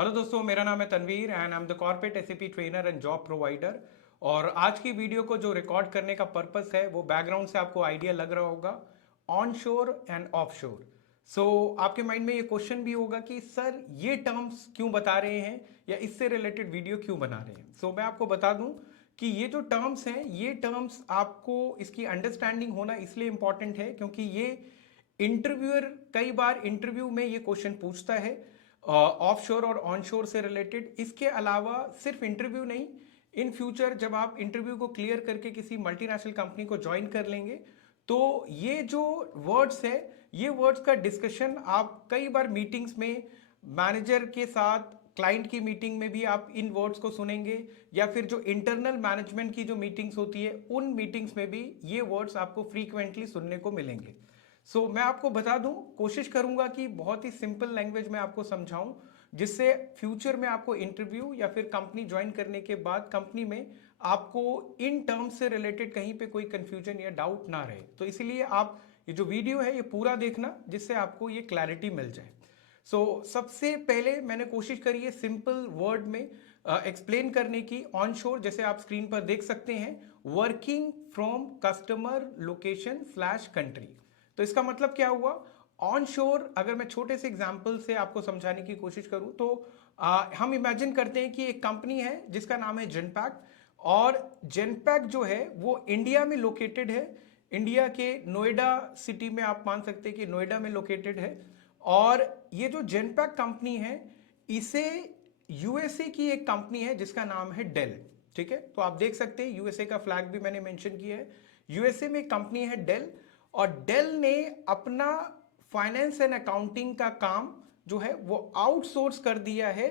Hello दोस्तों, मेरा नाम है Tanveer and I am the corporate SAP trainer and job provider. और आज की वीडियो को जो रिकॉर्ड करने का पर्पस है वो बैकग्राउंड से आपको आइडिया लग रहा होगा, ऑन शोर एंड ऑफ शोर। सो आपके माइंड में ये क्वेश्चन भी होगा कि सर ये टर्म्स क्यों बता रहे हैं या इससे रिलेटेड वीडियो क्यों बना रहे हैं। सो मैं आपको बता दूं कि ये जो टर्म्स हैं ये टर्म्स आपको इसकी अंडरस्टैंडिंग होना इसलिए इंपॉर्टेंट है क्योंकि ये इंटरव्यूअर कई बार इंटरव्यू में ये क्वेश्चन पूछता है ऑफ शोर और ऑन शोर से रिलेटेड। इसके अलावा सिर्फ इंटरव्यू नहीं, इन फ्यूचर जब आप इंटरव्यू को क्लियर करके किसी मल्टीनेशनल कंपनी को ज्वाइन कर लेंगे तो ये जो वर्ड्स है ये वर्ड्स का डिस्कशन आप कई बार मीटिंग्स में मैनेजर के साथ, क्लाइंट की मीटिंग में भी आप इन वर्ड्स को सुनेंगे, या फिर जो इंटरनल मैनेजमेंट की जो मीटिंग्स होती है उन मीटिंग्स में भी ये वर्ड्स आपको फ्रीक्वेंटली सुनने को मिलेंगे। मैं आपको बता दूं, कोशिश करूंगा कि बहुत ही सिंपल लैंग्वेज में आपको समझाऊं जिससे फ्यूचर में आपको इंटरव्यू या फिर कंपनी ज्वाइन करने के बाद कंपनी में आपको इन टर्म्स से रिलेटेड कहीं पे कोई कंफ्यूजन या डाउट ना रहे। तो इसलिए आप ये जो वीडियो है ये पूरा देखना जिससे आपको ये क्लैरिटी मिल जाए। सबसे पहले मैंने कोशिश करी है सिंपल वर्ड में एक्सप्लेन करने की। ऑन शोर जैसे आप स्क्रीन पर देख सकते हैं, working from customer location slash country. तो इसका मतलब क्या हुआ? ऑन शोर अगर मैं छोटे से एग्जाम्पल से आपको समझाने की कोशिश करूं तो हम इमेजिन करते हैं कि एक कंपनी है जिसका नाम है जेनपैक्ट, और जेनपैक्ट जो है वो इंडिया में लोकेटेड है। इंडिया के नोएडा सिटी में आप मान सकते हैं कि नोएडा में लोकेटेड है। और ये जो जेनपैक्ट कंपनी है इसे यूएसए की एक कंपनी है जिसका नाम है डेल। ठीक है, तो आप देख सकते हैं यूएसए का फ्लैग भी मैंने मेंशन किया है। यूएसए में एक कंपनी है डेल, और डेल ने अपना फाइनेंस एंड अकाउंटिंग का काम जो है वो आउटसोर्स कर दिया है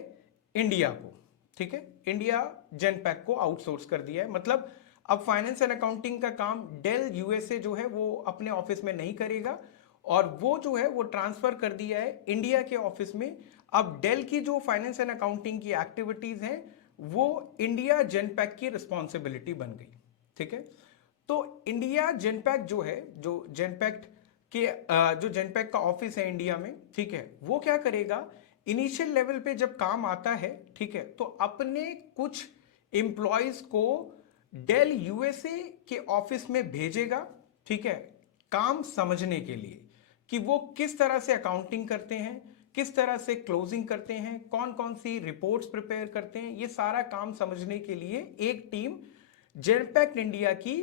इंडिया को। ठीक है, इंडिया जेनपैक को आउटसोर्स कर दिया है। मतलब अब फाइनेंस एंड अकाउंटिंग का काम डेल यूएसए जो है वो अपने ऑफिस में नहीं करेगा, और वो जो है वो ट्रांसफर कर दिया है इंडिया के ऑफिस में। अब डेल की जो फाइनेंस एंड अकाउंटिंग की एक्टिविटीज हैं वो इंडिया जेनपैक की रिस्पॉन्सिबिलिटी बन गई। ठीक है, तो इंडिया जेनपैक जो है, जो जेनपैक्ट के जो जेनपैक का ऑफिस है इंडिया में, ठीक है, वो क्या करेगा, इनिशियल लेवल पे जब काम आता है, ठीक है, तो अपने कुछ एम्प्लॉयज को डेल यूएसए के ऑफिस में भेजेगा। ठीक है, काम समझने के लिए कि वो किस तरह से अकाउंटिंग करते हैं, किस तरह से क्लोजिंग करते हैं, कौन कौन सी रिपोर्ट्स प्रिपेयर करते हैं, ये सारा काम समझने के लिए एक टीम जेनपैक्ट इंडिया की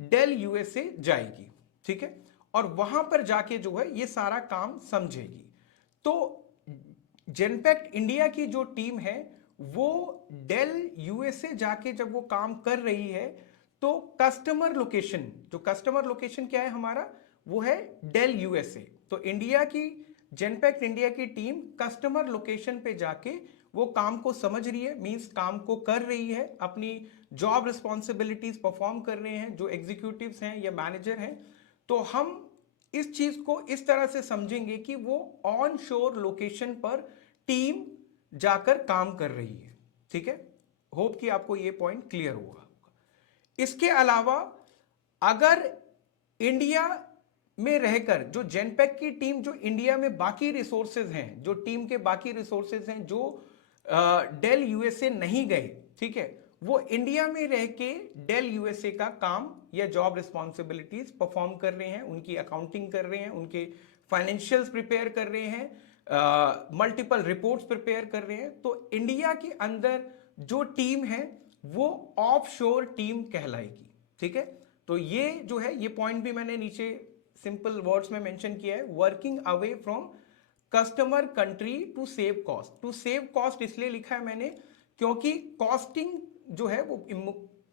डेल यूएसए जाएगी। ठीक है, और वहां पर जाके जो है ये सारा काम समझेगी। तो जेनपैक्ट इंडिया की जो टीम है वो डेल यूएसए जाके जब वो काम कर रही है तो कस्टमर लोकेशन, जो कस्टमर लोकेशन क्या है हमारा, वो है डेल यूएसए। तो इंडिया की जेनपैक्ट इंडिया की टीम कस्टमर लोकेशन पे जाके वो काम को समझ रही है, मींस काम को कर रही है, अपनी जॉब रिस्पॉन्सिबिलिटीज परफॉर्म कर रहे हैं जो एग्जीक्यूटिव्स हैं या मैनेजर हैं। तो हम इस चीज को इस तरह से समझेंगे कि वो ऑन शोर लोकेशन पर टीम जाकर काम कर रही है। ठीक है, होप कि आपको ये पॉइंट क्लियर होगा। इसके अलावा अगर इंडिया में रहकर जो जेनपैक की टीम, जो इंडिया में बाकी रिसोर्सेज हैं, जो टीम के बाकी रिसोर्सेज हैं जो डेल यूएसए नहीं गए, ठीक है, वो इंडिया में रह के डेल यूएसए का काम या जॉब रिस्पॉन्सिबिलिटीज परफॉर्म कर रहे हैं, उनकी अकाउंटिंग कर रहे हैं, उनके फाइनेंशियल्स प्रिपेयर कर रहे हैं, मल्टीपल रिपोर्ट्स प्रिपेयर कर रहे हैं। तो इंडिया के अंदर जो टीम है वो ऑफशोर टीम कहलाएगी। ठीक है, तो ये जो है ये पॉइंट भी मैंने नीचे सिंपल वर्ड्स में मेंशन किया है, working away from customer country to save cost. To save cost इसलिए लिखा है मैंने क्योंकि कॉस्टिंग जो है वो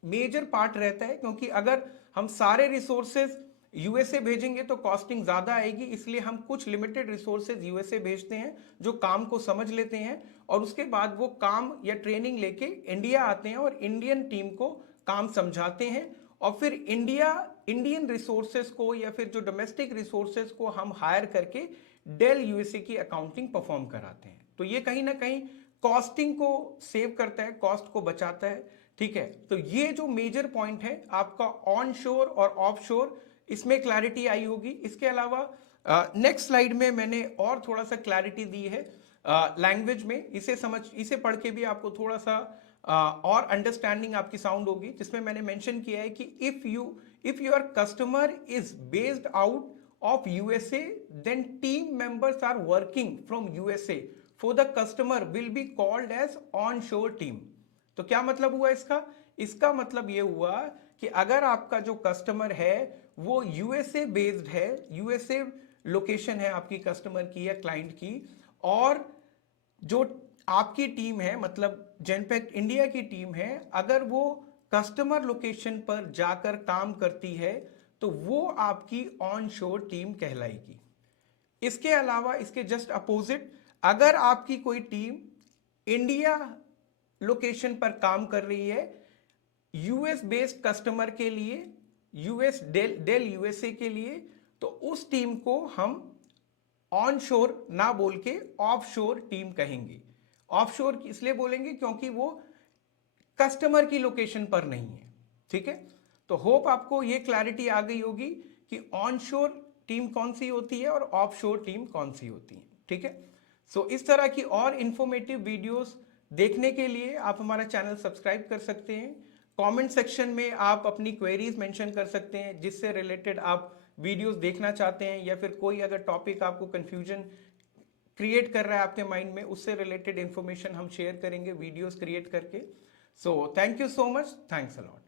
मेजर पार्ट रहता है, क्योंकि अगर हम सारे रिसोर्सेज यूएसए भेजेंगे तो कॉस्टिंग ज्यादा आएगी, इसलिए हम कुछ लिमिटेड रिसोर्सेज यूएसए भेजते हैं जो काम को समझ लेते हैं, और उसके बाद वो काम या ट्रेनिंग लेके इंडिया आते हैं और इंडियन टीम को काम समझाते हैं, और फिर इंडियन रिसोर्सेज को या फिर जो डोमेस्टिक रिसोर्सेज को हम हायर करके डेल यूएसए की अकाउंटिंग परफॉर्म कराते हैं। तो ये कहीं ना कहीं कॉस्टिंग को सेव करता है, कॉस्ट को बचाता है। ठीक है, तो ये जो मेजर पॉइंट है आपका ऑन शोर और ऑफ शोर, इसमें क्लैरिटी आई होगी। इसके अलावा नेक्स्ट स्लाइड में मैंने और थोड़ा सा क्लैरिटी दी है लैंग्वेज में इसे पढ़ के भी आपको थोड़ा सा और अंडरस्टैंडिंग आपकी साउंड होगी, जिसमें मैंने मेंशन किया है कि if your customer is based out of USA then team members are working from USA for the customer will be called as onshore team. तो क्या मतलब हुआ इसका मतलब ये हुआ कि अगर आपका जो कस्टमर है वो यूएसए बेस्ड है, यूएसए लोकेशन है आपकी कस्टमर की या क्लाइंट की, और जो आपकी टीम है मतलब जेनपैक्ट इंडिया की टीम है, अगर वो कस्टमर लोकेशन पर जाकर काम करती है तो वो आपकी ऑन शोर टीम कहलाएगी। इसके अलावा इसके जस्ट अपोजिट, अगर आपकी कोई टीम इंडिया लोकेशन पर काम कर रही है यूएस बेस्ड कस्टमर के लिए, यूएस डेल यूएसए के लिए, तो उस टीम को हम ऑन शोर ना बोल के ऑफ शोर टीम कहेंगे। ऑफ शोर इसलिए बोलेंगे क्योंकि वो कस्टमर की लोकेशन पर नहीं है। ठीक है, तो होप आपको ये क्लैरिटी आ गई होगी कि ऑन शोर टीम कौन सी होती है और ऑफ शोर टीम कौन सी होती है। ठीक है, सो इस तरह की और इंफॉर्मेटिव वीडियोस देखने के लिए आप हमारा चैनल सब्सक्राइब कर सकते हैं। कमेंट सेक्शन में आप अपनी क्वेरीज मेंशन कर सकते हैं जिससे रिलेटेड आप वीडियोस देखना चाहते हैं, या फिर कोई अगर टॉपिक आपको कंफ्यूजन क्रिएट कर रहा है आपके माइंड में, उससे रिलेटेड इंफॉर्मेशन हम शेयर करेंगे वीडियोस क्रिएट करके। So thank you so much, thanks a lot.